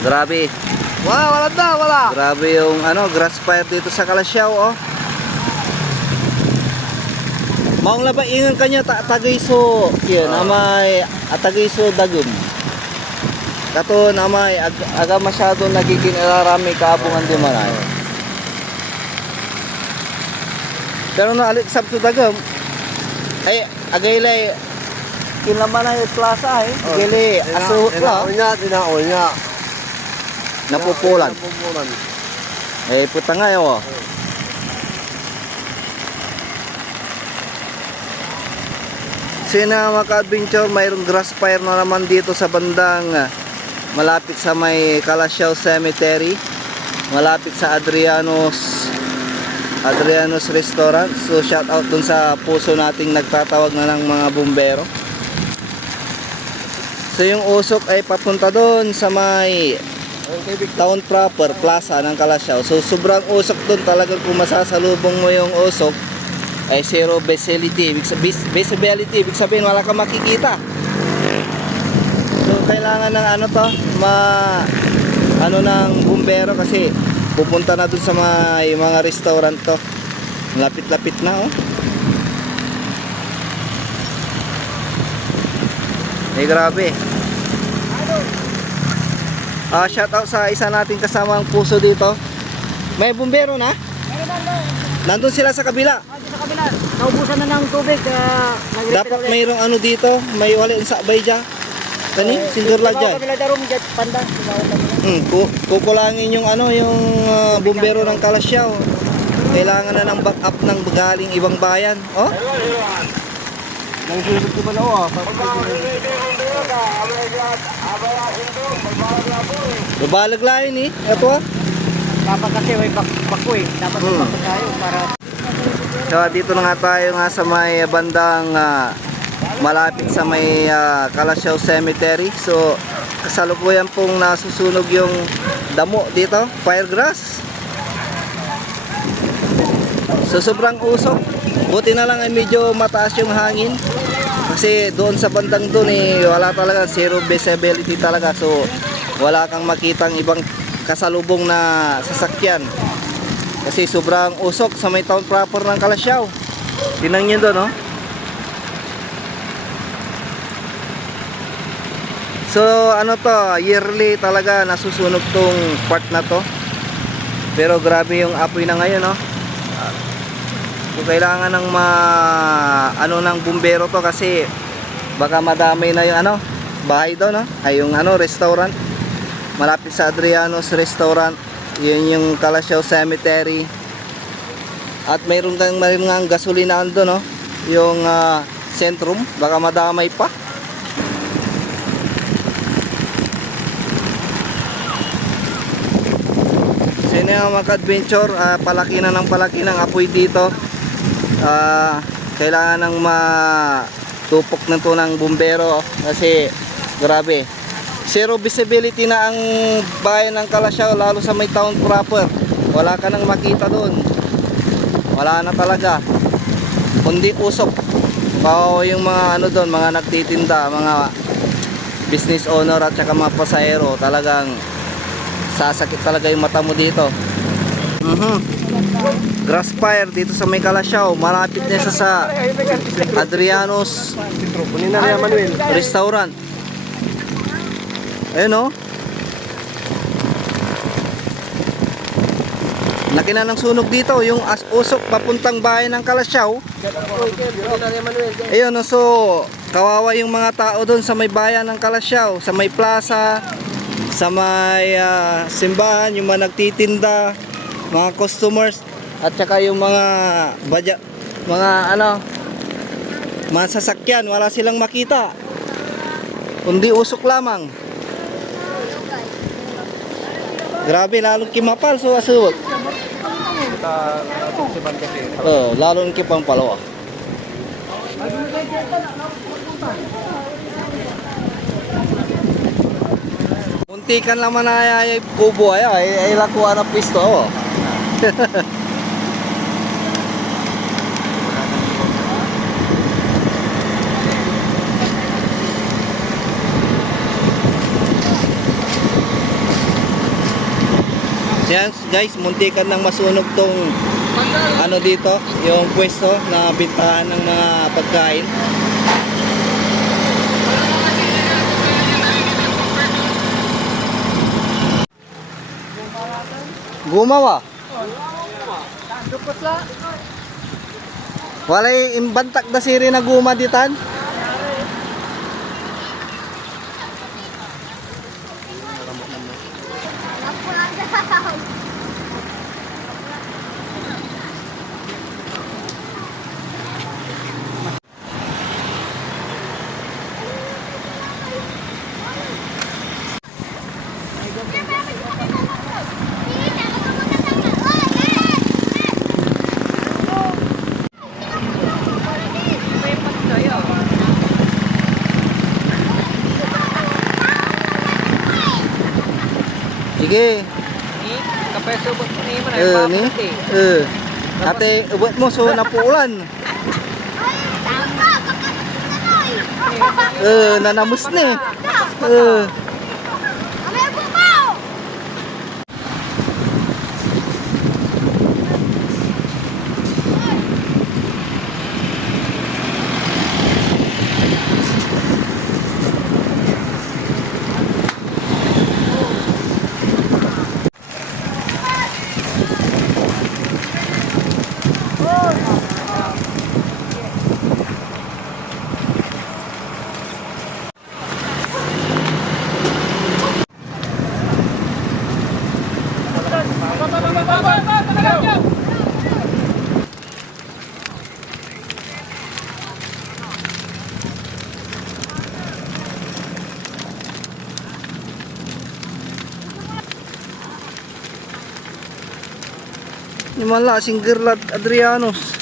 Grabe. Wala na, wala. Grabe yung grass fire dito sa Kalasyaw, oh. Maong labaingan kanya tagayso yun, amay tagayso dagum. Kato namay aga masyado nagiging arami kaabungan di man ay. Pero na alik sab to dagum. Ay agaylay kinlaman ay plaza eh. Gili aso la. Dinaon niya. Napupulan. Eh puta nga yo. Sina mga ka-adventure, mayroong grass fire na naman dito sa bandang malapit sa may Kalasyaw Cemetery, malapit sa Adriano's Restaurant. So shout out dun sa puso nating nagtatawag na ng mga bumbero. So yung usok ay papunta dun sa may town proper plaza ng Kalasyaw. So sobrang usok dun, talagang kung masasalubong mo yung usok ay zero visibility. Visibility, ibig sabihin wala kang makikita. So kailangan ng ng bumbero kasi pupunta na dun sa mga restaurant to. Lapit-lapit na, oh. Eh grabe. Shout out sa isa nating kasamang puso dito. May bumbero na? Nandun sila sa kabila. Sa kabila, naubusan na ng tubig. Dapat mayroong dito, may walin sa bayja. Kani, sindurla dyan. Kabila darong jet panda. Kukulangin yung bumbero ng Kalasyaw. Kailangan na ng backup ng galing ibang bayan. Oh? Nang susunod ko ba na oh? Babalag lain eh. Ito ah. Dapat kasi may bako eh. Dapat bako tayo para... So dito na nga tayo sa may bandang malapit sa may Kalasyaw Cemetery. So kasalukuyan pong nasusunog yung damo dito, firegrass. So sobrang usok. Buti na lang ay medyo mataas yung hangin. Kasi doon sa bandang doon wala talaga, zero visibility talaga. So wala kang makitang ibang kasalubong na sasakyan. Kasi sobrang usok sa may town proper ng Kalasyaw. Tingnan niyo doon, oh. So yearly talaga nasusunog tong part na to. Pero grabe yung apoy na ngayon, oh. So kailangan ng ng bumbero to kasi baka madamay na yung bahay doon, no? Ay yung restaurant malapit sa Adriano's Restaurant. Yun yung Kalasyaw Cemetery. At mayroon kang gasolinahan doon, no? Yung Centrum, baka madamay pa. Sino yung mga adventure, palaki ng apoy dito. Kailangan ng matupok na to ng bumbero kasi grabe, zero visibility na ang bayan ng Kalasyaw, lalo sa may town proper. Wala ka nang makita doon, wala na talaga, kundi usok. Bao yung mga doon, mga nagtitinda, mga business owner at saka mga pasahero, talagang sasakit talaga yung mata mo dito. Grass fire dito sa may Kalasyaw, malapit na sa Adriano's Restaurant. Ayun, oh. Laki na ng sunog dito, yung usok papuntang bayan ng Kalasyaw. Ayun, oh, so kawawa yung mga tao doon sa may bayan ng Kalasyaw, sa may plaza, sa may simbahan, yung mga nagtitinda, mga customers, at saka yung mga mga sasakyan, wala silang makita, kundi usok lamang. Grabe, lalong kimapal so asuwag. Lalong kipang palawa. Muntikan naman na ay kubo ay lakuha na pisto. Oh. Yan guys, muntikan nang masunog tong ano dito, yung pwesto na bintahan ng mga pagkain. Gumawa. Walay imbantak da siri na guma ditan. Sige. Ni, kapeso mo ni mo na. Ni. Ate, ubot mo so napuulan. Nanamus ni. Ni mala sing Gerlad Adrianos.